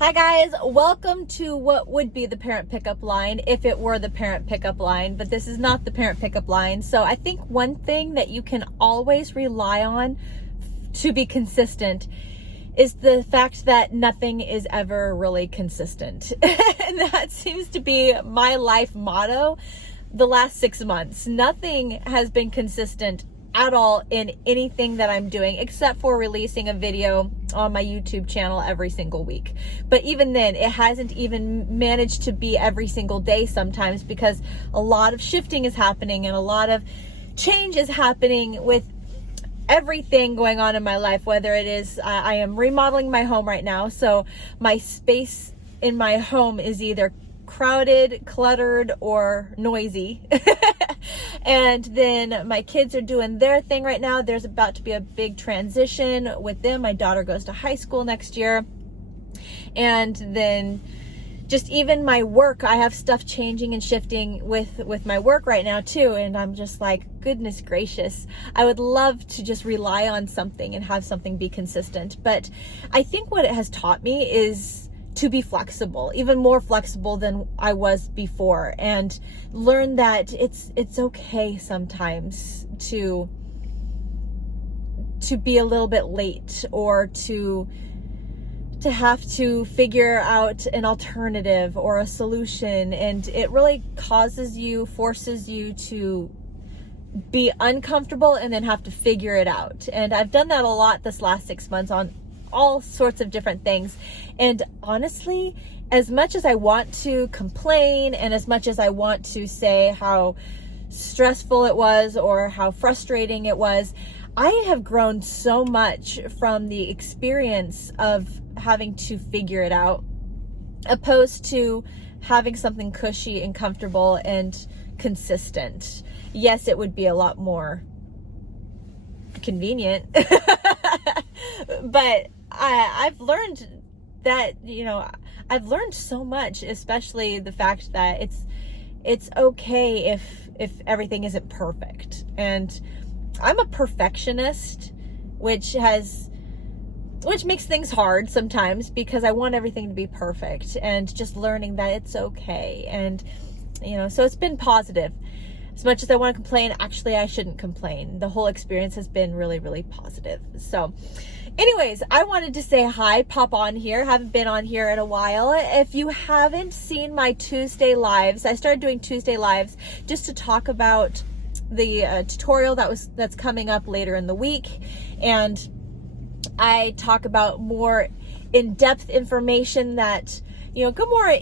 Hi guys, welcome to what would be the parent pickup line if it were the parent pickup line, but this is not the parent pickup line. So I think one thing that you can always rely on to be consistent is the fact that nothing is ever really consistent. And that seems to be my life motto the last 6 months. Nothing has been consistent at all in anything that I'm doing, except for releasing a video on my YouTube channel every single week. But even then, it hasn't even managed to be every single day sometimes, because a lot of shifting is happening and a lot of change is happening with everything going on in my life. Whether it is, I am remodeling my home right now, so my space in my home is either crowded, cluttered, or noisy. And then my kids are doing their thing right now. There's about to be a big transition with them. My daughter goes to high school next year. And then just even my work, I have stuff changing and shifting with my work right now too. And I'm just like, goodness gracious, I would love to just rely on something and have something be consistent. But I think what it has taught me is to be flexible, even more flexible than I was before, and learn that it's okay sometimes to be a little bit late, or to have to figure out an alternative or a solution. And it really forces you to be uncomfortable and then have to figure it out. And I've done that a lot this last 6 months on all sorts of different things. And honestly, as much as I want to complain and as much as I want to say how stressful it was or how frustrating it was, I have grown so much from the experience of having to figure it out, opposed to having something cushy and comfortable and consistent. Yes, it would be a lot more convenient, but I've learned that, I've learned so much, especially the fact that it's okay if everything isn't perfect. And I'm a perfectionist, which makes things hard sometimes, because I want everything to be perfect, and just learning that it's okay. And so it's been positive. As much as I want to complain, actually I shouldn't complain. The whole experience has been really, really positive. So anyways, I wanted to say hi, pop on here. Haven't been on here in a while. If you haven't seen my Tuesday lives, I started doing Tuesday lives just to talk about the tutorial that's coming up later in the week. And I talk about more in-depth information that, go more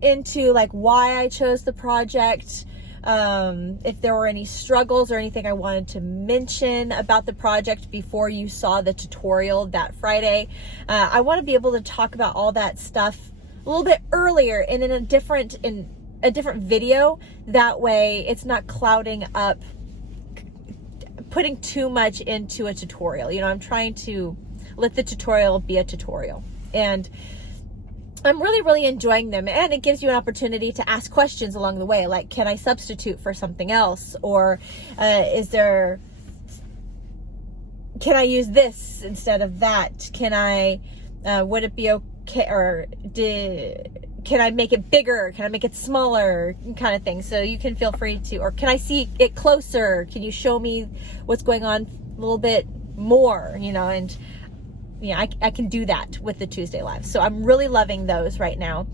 into like why I chose the project, if there were any struggles or anything I wanted to mention about the project before you saw the tutorial that Friday. I want to be able to talk about all that stuff a little bit earlier and in a different video. That way it's not clouding up, putting too much into a tutorial. I'm trying to let the tutorial be a tutorial, and I'm really, really enjoying them. And it gives you an opportunity to ask questions along the way, like, can I substitute for something else? Or can I use this instead of that? Would it be okay? Or can I make it bigger? Can I make it smaller? Kind of thing. So you can feel free to, or can I see it closer? Can you show me what's going on a little bit more, and I can do that with the Tuesday live. So I'm really loving those right now.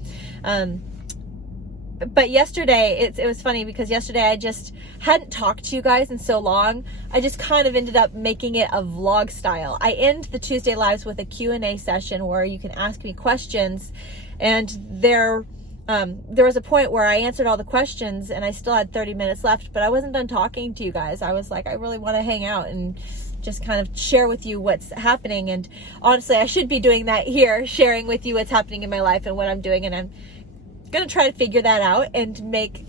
But yesterday, it was funny, because yesterday I just hadn't talked to you guys in so long. I just kind of ended up making it a vlog style. I end the Tuesday lives with a Q&A session where you can ask me questions. And there was a point where I answered all the questions and I still had 30 minutes left, but I wasn't done talking to you guys. I was like, I really want to hang out and just kind of share with you what's happening. And honestly, I should be doing that here, sharing with you what's happening in my life and what I'm doing. And I'm going to try to figure that out and make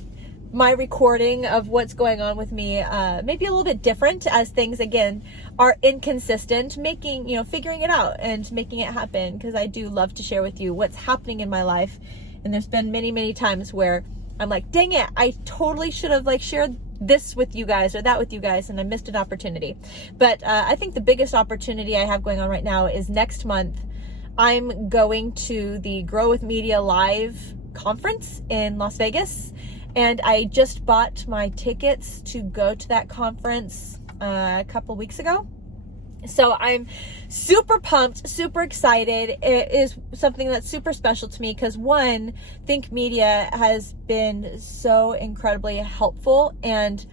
my recording of what's going on with me maybe a little bit different, as things, again, are inconsistent, figuring it out and making it happen, because I do love to share with you what's happening in my life. And there's been many, many times where I'm like, dang it, I totally should have shared this with you guys or that with you guys, and I missed an opportunity. But I think the biggest opportunity I have going on right now is next month. I'm going to the Grow with Media Live conference in Las Vegas, and I just bought my tickets to go to that conference a couple weeks ago. So I'm super pumped, super excited. It is something that's super special to me because, one, Think Media has been so incredibly helpful, and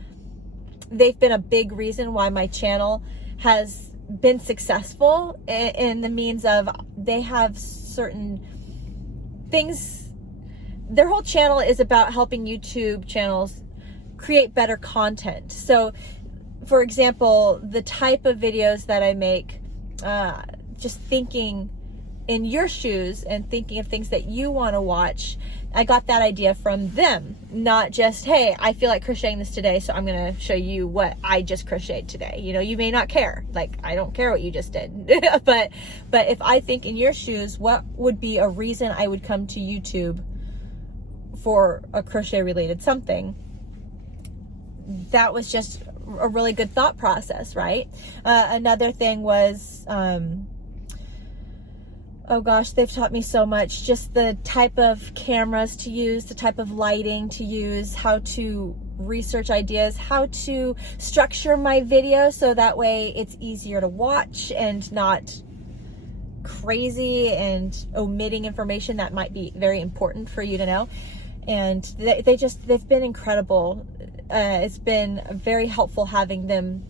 they've been a big reason why my channel has been successful in the means of they have certain things. Their whole channel is about helping YouTube channels create better content. So, for example, the type of videos that I make, just thinking in your shoes and thinking of things that you want to watch, I got that idea from them, not just, hey, I feel like crocheting this today, so I'm going to show you what I just crocheted today. You know, you may not care. Like, I don't care what you just did. but if I think in your shoes, what would be a reason I would come to YouTube for a crochet related something? That was just a really good thought process, right? Another thing was, oh gosh, they've taught me so much. Just the type of cameras to use, the type of lighting to use, how to research ideas, how to structure my video so that way it's easier to watch and not crazy and omitting information that might be very important for you to know. And they've been incredible. It's been very helpful having them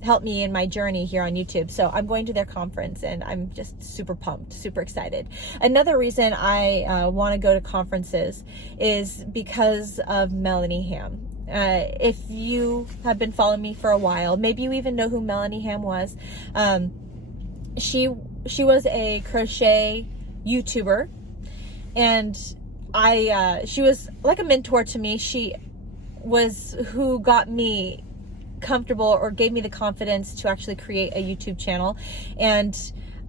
help me in my journey here on YouTube. So I'm going to their conference and I'm just super pumped, super excited. Another reason I want to go to conferences is because of Melanie Ham. If you have been following me for a while, maybe you even know who Melanie Ham was. She was a crochet YouTuber, and she was like a mentor to me. She was who got me comfortable or gave me the confidence to actually create a YouTube channel. And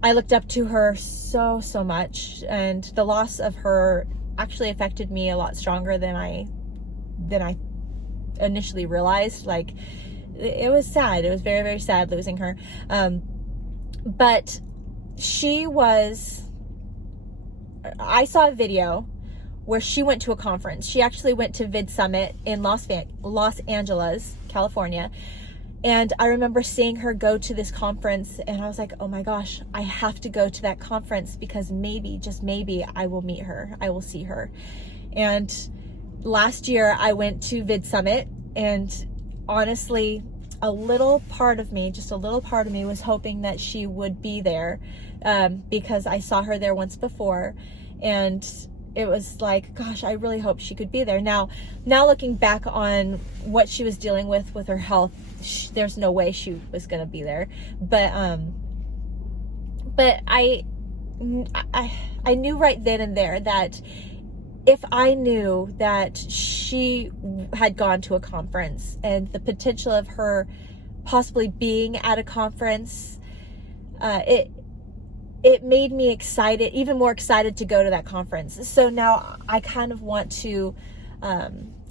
I looked up to her so much, and the loss of her actually affected me a lot stronger than I initially realized. Like, it was sad. It was very, very sad losing her. But I saw a video where she went to a conference. She actually went to Vid Summit in Los Angeles, California. And I remember seeing her go to this conference, and I was like, oh my gosh, I have to go to that conference because maybe, just maybe, I will meet her. I will see her. And last year I went to Vid Summit, and honestly, a little part of me was hoping that she would be there, because I saw her there once before, and it was like, gosh, I really hope she could be there. Now looking back on what she was dealing with her health, there's no way she was going to be there. But I knew right then and there that if I knew that she had gone to a conference and the potential of her possibly being at a conference, it made me excited, even more excited to go to that conference. So now I kind of want to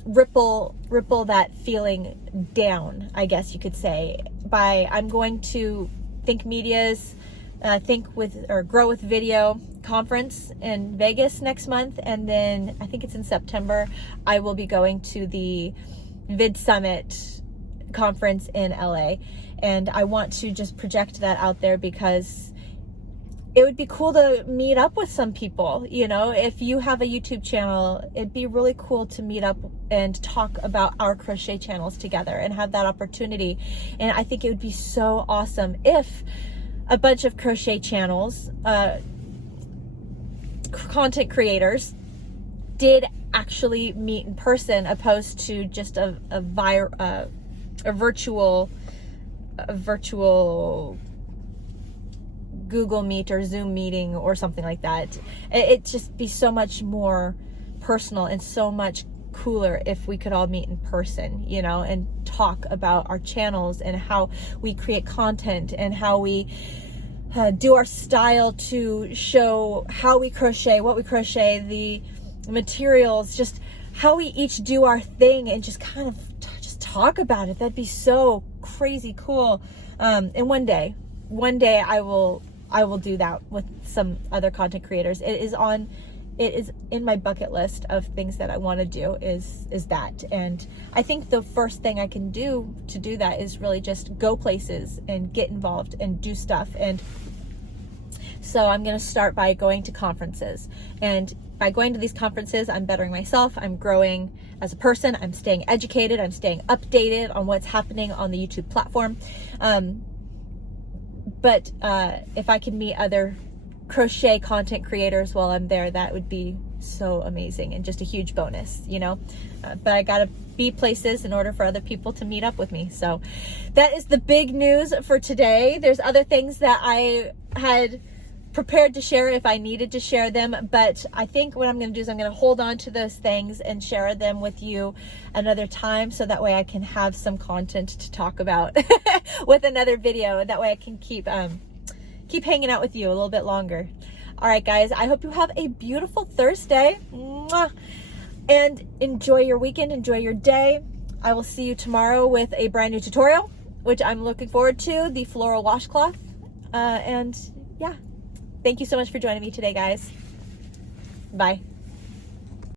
ripple that feeling down, I guess you could say, I'm going to Think Media's Grow with Video conference in Vegas next month, and then I think it's in September I will be going to the Vid Summit conference in LA, and I want to just project that out there because it would be cool to meet up with some people. You know, if you have a YouTube channel, it'd be really cool to meet up and talk about our crochet channels together and have that opportunity. And I think it would be so awesome if a bunch of crochet channels, content creators, did actually meet in person, opposed to just a virtual Google Meet or Zoom meeting or something like that. It'd just be so much more personal and so much cooler if we could all meet in person, you know, and talk about our channels and how we create content and how we do our style to show how we crochet, what we crochet, the materials, just how we each do our thing, and just kind of just talk about it. That'd be so crazy cool. And one day I will I will do that with some other content creators. It is in my bucket list of things that I want to do is that. And I think the first thing I can do to do that is really just go places and get involved and do stuff. And so I'm going to start by going to conferences, and by going to these conferences, I'm bettering myself, I'm growing as a person, I'm staying educated, I'm staying updated on what's happening on the YouTube platform. But if I can meet other crochet content creators while I'm there, that would be so amazing and just a huge bonus, you know. But I gotta be places in order for other people to meet up with me. So that is the big news for today. There's other things that I had prepared to share if I needed to share them, but I think what I'm going to do is I'm going to hold on to those things and share them with you another time, so that way I can have some content to talk about with another video, and that way I can keep hanging out with you a little bit longer. All right, guys, I hope you have a beautiful Thursday. Mwah. And enjoy your weekend, enjoy your day. I will see you tomorrow with a brand new tutorial, which I'm looking forward to, the floral washcloth. And yeah. Thank you so much for joining me today, guys. Bye.